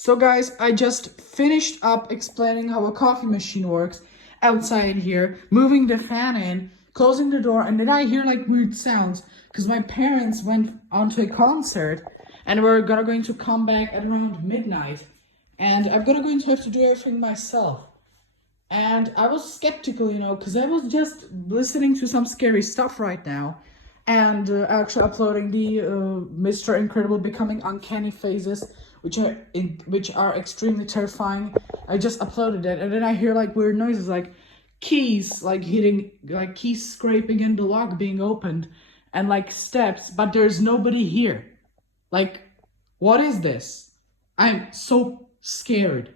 So guys, I just finished up explaining how a coffee machine works outside here, moving the fan in, closing the door, and then I hear like weird sounds because my parents went onto a concert and we're going to come back at around midnight. And I'm going to have to do everything myself. And I was skeptical, because I was just listening to some scary stuff right now and actually uploading the Mr. Incredible Becoming Uncanny phases, which are extremely terrifying. I just uploaded it, and then I hear like weird noises, like keys, like hitting, like keys scraping in the lock being opened, and like steps, but there's nobody here. Like, what is this? I'm so scared.